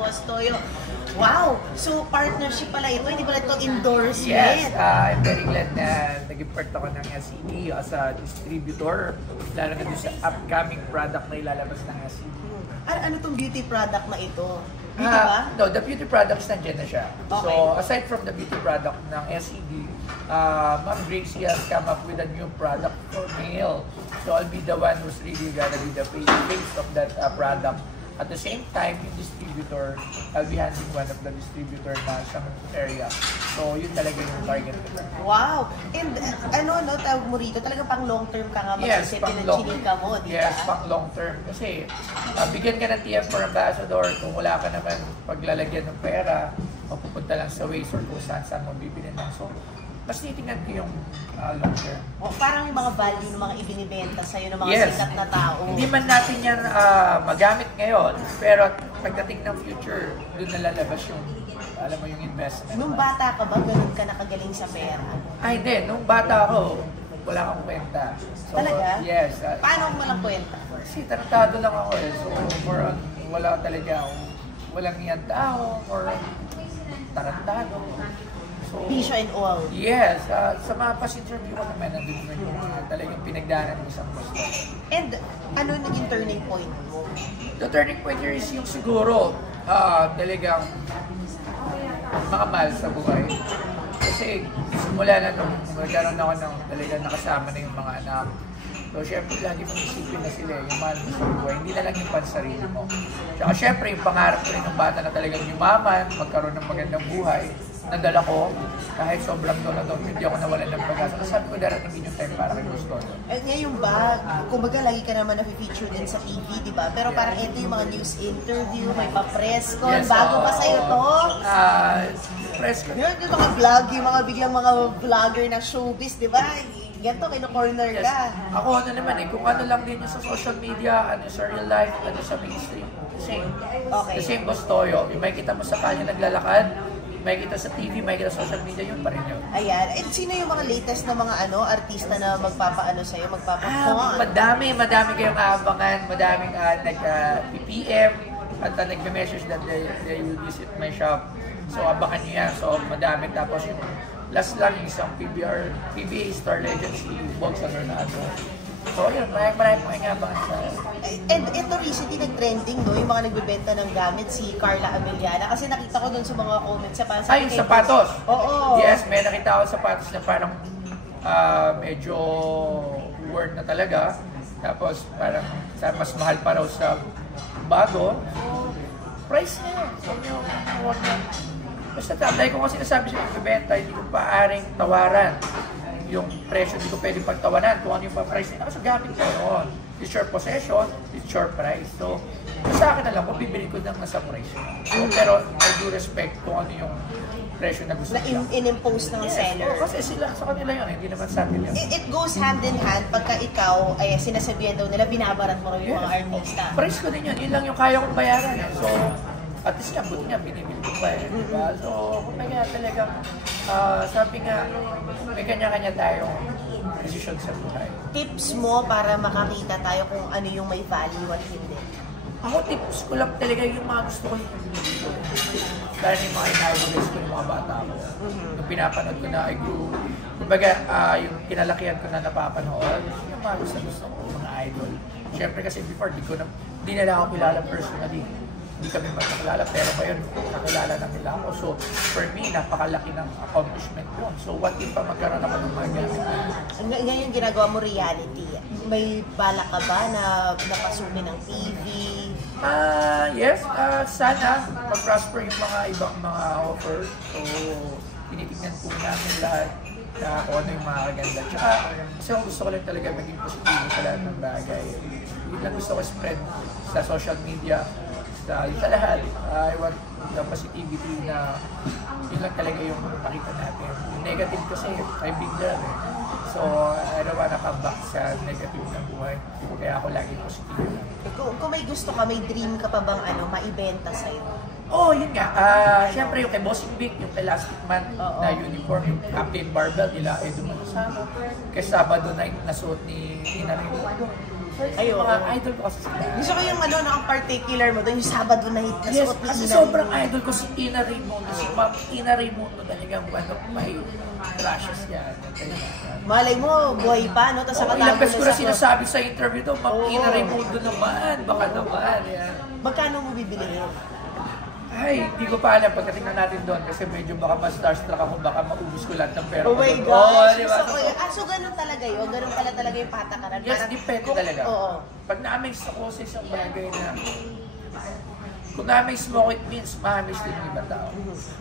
Boss Toyo. Wow! So, partnership pala ito, hindi pala ito endorsement. Yes, I'm very glad na nag-import ako ng SCD as a distributor, lalo na doon sa upcoming product na ilalabas ng SCD. Ano tong beauty product na ito? Beauty ba? No, the beauty products nandiyan na siya. Okay. So, aside from the beauty product ng SCD, Ma'am Gracie has come up with a new product for male. So, I'll be the one who's really gonna be the face of that product. At the same time, yung distributor, I'll be handling one of the distributor na sa area. So, yun talaga yung target ko. Wow! And no, tawag mo rito, talaga pang long term ka nga mag-isip, pinachinika mo, di ba? Yes, pang long term. Kasi, bigyan ka ng TM for ambassador, kung wala ka naman paglalagyan ng pera, mapupunta lang sa ways or kung saan mo bibili ng. So, mas titingnan ko yung long term. O, parang yung mga value ng mga ibinibenta sa'yo ng mga sikat na tao. Hindi man natin yan magamit ngayon, pero pagdating ng future, doon nalalabas yung, alam mo, yung investment. Nung bata ka ba, ganun ka nakagaling sa pera? Ay, hindi. Nung bata ako, wala akong kwenta. So, talaga? Yes. Paano mo walang kwenta? Kasi tarantado lang ako eh. So, wala talaga akong, walang iyan tao, or tarantado. So, Bisyo and all. Yes. Sa mga past interview ko naman, nandun naman yung talagang pinagdaanan ng isang posto. And ano naging turning point mo? The turning point here is yung siguro talagang mga mahal sa buhay. Kasi simula na nung magkaroon ako ng talagang nakasama na yung mga anak. So, syempre, lagi mong isipin na sila, yung mahal mo sa buhay, hindi na lang yung pansarili mo. Tsaka, syempre, yung pangarap ko rin ng bata na talagang yumaman, magkaroon ng magandang buhay, nadala ko, kahit sobrang doon, hindi ako nawalan ng pag-asa. Kasi sabi ko, darating din yung time para kay gusto ko. Eh, ngayon ba, kumbaga lagi ka naman na-feature din sa TV, di ba? Pero parang ito yung mga news interview, may pa-press con, yes, bago pa sa'yo to? Press con. Yung mga vlog, yung mga biglang mga vlogger na showbiz, di ba? Ganito, kino-corner ka. Yes. Ako naman kung ano lang din yung sa social media, ano sa real life, ano sa mainstream. Same. Okay. The same Boss Toyo. Yung may kita mo sa kanya naglalakad, may kita sa TV, may kita sa social media, yun pa rin yun. Ayan. And sino yung mga latest na mga artista na magpapaano sa'yo, magpapakon? Madami kayong aabangan, madaming nag-PPM, at nagme-message that they will visit my shop. So abangan niyo yan. So madami. Tapos yung last lang yung isang PBA Star Legend, si Bogs Anornado. So yun, marami pang ingabangan sa... And ito recently nag-trending, no? Yung mga nagbebenta ng gamit, si Carla Abellana. Kasi nakita ko dun sa mga comments sa parang... Ay, yung sapatos! Oo! Yes, may nakita ako sapatos na parang medyo worn na talaga. Tapos parang mas mahal pa raw sa bago. So, price na yun. Huwag nyo. Basta dahil ko kasi nasabi siya nagbebenta, hindi ko paaring tawaran yung presyo, hindi ko pwedeng pagtawanan kung ano yung pa-price nila. Kasi gamit ko noon. It's your possession, it's your price. So, sa akin na lang, kung bibili ko lang nasa price. So, pero I do respect kung ano yung presyo na gusto nila. In-impose ng seller. Kasi sila, sa kanila yun, hindi naman sa akin yun. It goes hand in hand pagka ikaw, ay sinasabihan daw nila, binabarat mo rin yung mga artista. Price ko din yun, yun lang yung kaya kong bayaran. So, at least nga, buti nga, binibili ko pa diba? So, kumbaga talagang, sabi nga, may kanya-kanya tayong desisyon sa buhay. Tips mo para makakita tayo kung ano yung may value at hindi? Ako, tips ko lang talaga yung mga gusto ko yung video. Dahil yung mga in-idolize ko yung mga bata ko. Yung pinapanood ko na I grew. Kumbaga, yung kinalakihan ko na napapanood, yung mga gusto ko, yung mga idol. Siyempre kasi before, di nila ako kilala personally. Hindi kami magkakilala, pero ngayon nakilala na nila ako. So, for me, napakalaki ng accomplishment yun. So, what if pa magkaroon ako ng mga gamit? Ngayon ginagawa mo reality. May balak ka ba na napasukin ng TV? Yes. Sana mag-prosper yung mga ibang mga offer. So, tinitignan po namin lahat na kung ano yung mga kaganda. Tsaka, kasi gusto ko lang talaga maging positibo sa lahat ng bagay. Yun lang gusto ko spread sa social media. Sa lahat, I want the positivity na yun lang talaga yung pakita natin. Yung negative kasi, I've been there eh. So, I don't wanna come back sa negative na buhay. Kaya ako lagi positive. Kung may gusto ka, may dream ka pa bang maibenta sa'yo? Oh, yun nga. Siyempre yung kay Bossing Vic, yung Elastic Man na uniform, yung Captain Barbell nila, Edu Manasano. Kay Sabado night, nasuot ni Ina Raimundo. So, Ay, mga oo. idol ko kasi sila. Gusto ko yung ang particular mo doon, yung Sabado na hit na Yes, suot ni kasi Ina sobrang Raimundo. idol ko si Ina Raimundo. Si Ma'am Ina Raimundo talagang one of my crushes yan. Malay mo, buhay pa, no? Tapos Ilang beses ko na sa sinasabi sa interview to, Ma'am Oo. Ina Raimundo naman, baka naman. Yan. Magkano mo bibili yun? Ay, hindi ko pa alam pagdating na natin doon kasi medyo baka ma-starstruck ako, baka maubos ko lahat ng pera Oh ko my doon. gosh, di ba? gusto ko yun. So ganun talaga yun? Ganun pala talaga yung patakaran? Yes, depende talaga. Oo. Pag na-amaze ako sa isang bagay na, kung na-amaze mo ako, it means ma-amaze din yung ibang tao.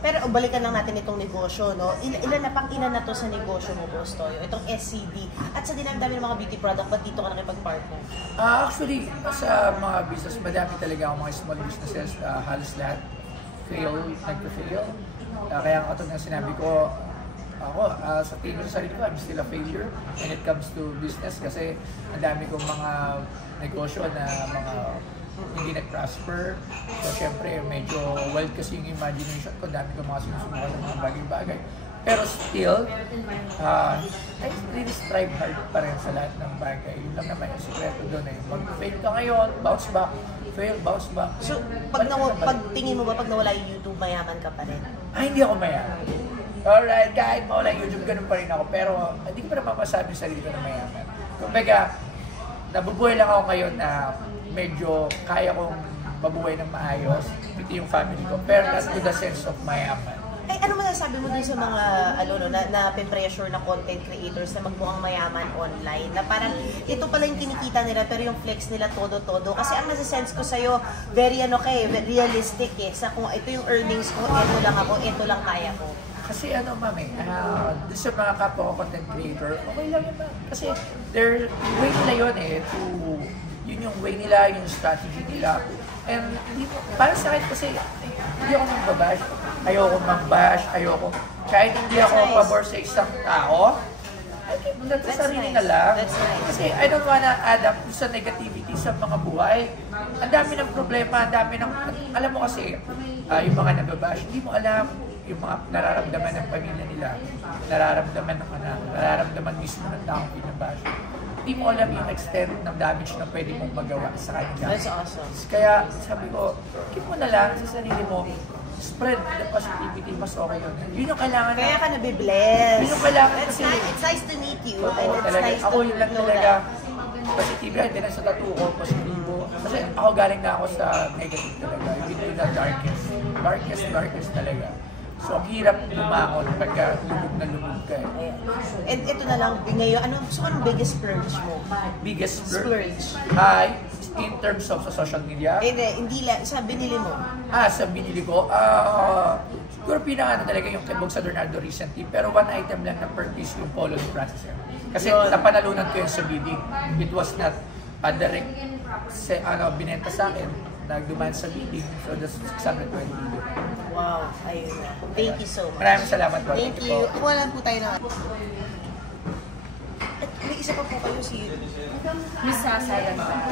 Pero balikan lang natin itong negosyo, no? Ilan na pang ina na to sa negosyo mo, Boss Toyo? Itong SCD. At sa dinami ng mga beauty product, ba't dito ka nakipag-partner? Actually, sa mga business, madami talaga ako mga small businesses, halos lahat nagpa-fail. Kaya nga ito na sinabi ko, ako, sa tingin ko sa sarili ko, I'm still a failure when it comes to business kasi ang dami kong mga negosyo na mga hindi nag-prosper. So, syempre, medyo wild kasi yung imagination ko. Dami kong mga sinusubukan ng mga bagay-bagay. Pero still, I really strive hard pa rin sa lahat ng bagay. Yun lang naman yung sekreto doon eh. Mag-fail ka ngayon, bounce back. Fail, bounce back. So, pag tingin mo ba, pag nawala yung YouTube, mayaman ka pa rin? Hindi ako mayaman. Alright, kahit mawala yung YouTube, ganun pa rin ako. Pero hindi ko pa naman masabi sa sarili ko na mayaman. Kumbaga, nabubuhay lang ako ngayon na medyo kaya kong mabuhay ng maayos. Ito yung family ko. Pero not to the sense of mayaman. Eh, ano masasabi mo dun sa mga, na pressure na content creators na magmukhang mayaman online? Na parang, ito pala yung kinikita nila, pero yung flex nila todo-todo. Kasi ang nasa-sense ko sa'yo, very realistic eh. Sa kung ito yung earnings ko, ito lang ako, ito lang kaya ko. Kasi mami, sa mga kapwa ko content creator, okay lang yun, ma'am. Kasi their way nila yun yun yung way nila, yung strategy nila. And para sa akin kasi, hindi ako magbabash. Ayoko mag-bash, kahit hindi ako pabor sa isang tao, sa sarili na lang. Kasi I don't wanna add up sa negativity sa mga buhay. Ang dami ng problema, ang dami ng, alam mo kasi, yung mga nagbabash, hindi mo alam yung mga nararamdaman ng pamilya nila, nararamdaman ng anak, nararamdaman mismo ng taong pinabash. Hindi mo alam yung extent ng damage na pwede mong magawa sa kanila. That's awesome. Kaya sabi ko, keep mo na lang sa sarili mo, spread the positivity, mas okay yun. Yun yung kailangan. Kaya ka nabibless. Yun yung kailangan kasi. It's nice to meet you. Oo, And it's talaga. nice Ako to yun lang know talaga. that. Positive yan, din sa tattoo ko, positibo. Kasi ako galing na ako sa negative talaga. I've been to the darkest talaga. So, ang hirap lumangon pagka lubog ka eh. And ito na lang, ngayon, gusto ko ng biggest splurge mo? Biggest Splurge. In terms of sa social media? Hindi lang, sa binili mo. Sa binili ko, siguro pinaka talaga yung kebog sa Donaldo recently, pero one item lang na purchase yung polo ni Francis. Kasi napanalunan ko yun sa bidding. It was not direct, binenta sa akin, nag-demand sa bidding, so that's 620 million. Wow, ayun na. Thank you so much. Maraming salamat po. Thank you. Wala po tayo na. At may isa pa po kayo Miss Sasayan ba?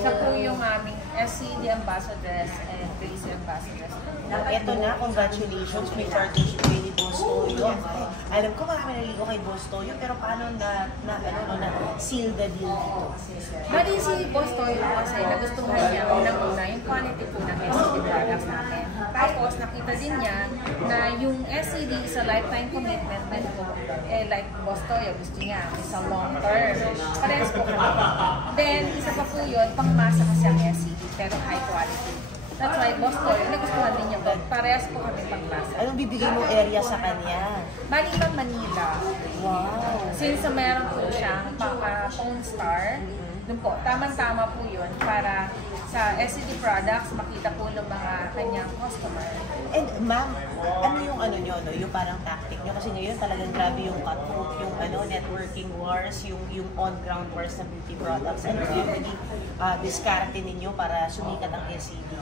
Siya po yung aming SCD Ambassadress and Gracie Ambassadress. Ito na, congratulations. May partnership kayo ni Boss Toyo. Alam ko marami naligo kay Boss Toyo, pero paano na seal the deal dito? Bali si Boss Toyo kasi nagustuhan niya unang-una yung quality po ng SCD products natin. Tapos nakita din niya na yung SCD is a lifetime commitment din po. Like Boss Toyo, gusto niya is a long term. Parehas po kami. Then, isa pa po yun, pangmasa kasi ang SCD, pero high quality. That's why Boss Toyo, nagustuhan din niya po. Parehas po kami pangmasa. Anong bibigay mong area sa kanya? Bali pa Manila. Wow. Since meron po siyang phone star, dun po, tamang-tama po yun para sa SCD products, makita po ng mga kanyang customer. And ma'am, ano yung nyo, no? Yung parang tactic nyo? Kasi ngayon talagang grabe yung cut-hook, yung networking wars, yung on-ground wars ng beauty products. Ano yung naging diskarte ninyo para sumikat ang SCD?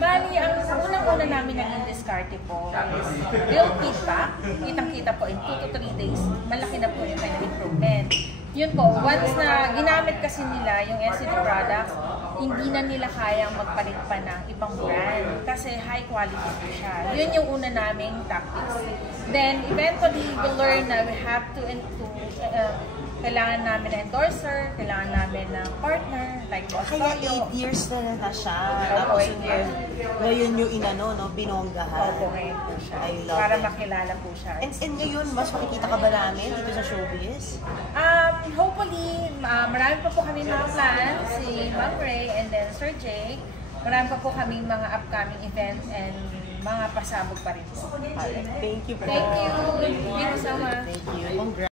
Bali, ang unang-una namin naging diskarte po is real feedback. Kitang-kita po in 2 to 3 days, malaki na po yung kanyang improvement. Yun po, once na ginamit kasi nila yung SCD products, hindi na nila kayang magpalit pa ng ibang brand kasi high quality po siya. Yun yung una naming tactics. Then, eventually, we learn na we have to kailangan namin na endorser, kailangan namin na partner, like Boss Kaya Toyo. 8 years na siya. Opo, Tapos 8 years. ngayon yung inano, no, binonggahan. Opo, ngayon po siya. I love Para it. makilala po siya. And ngayon, mas makikita ka ba namin dito sa showbiz? Hopefully, marami pa po kami mga plans, si Ma'am Ray and then Sir Jake. Marami pa po kami mga upcoming events and mga pasabog pa rin po. Alright, thank you po. Thank you. Thank you so much. Thank you. Congrats.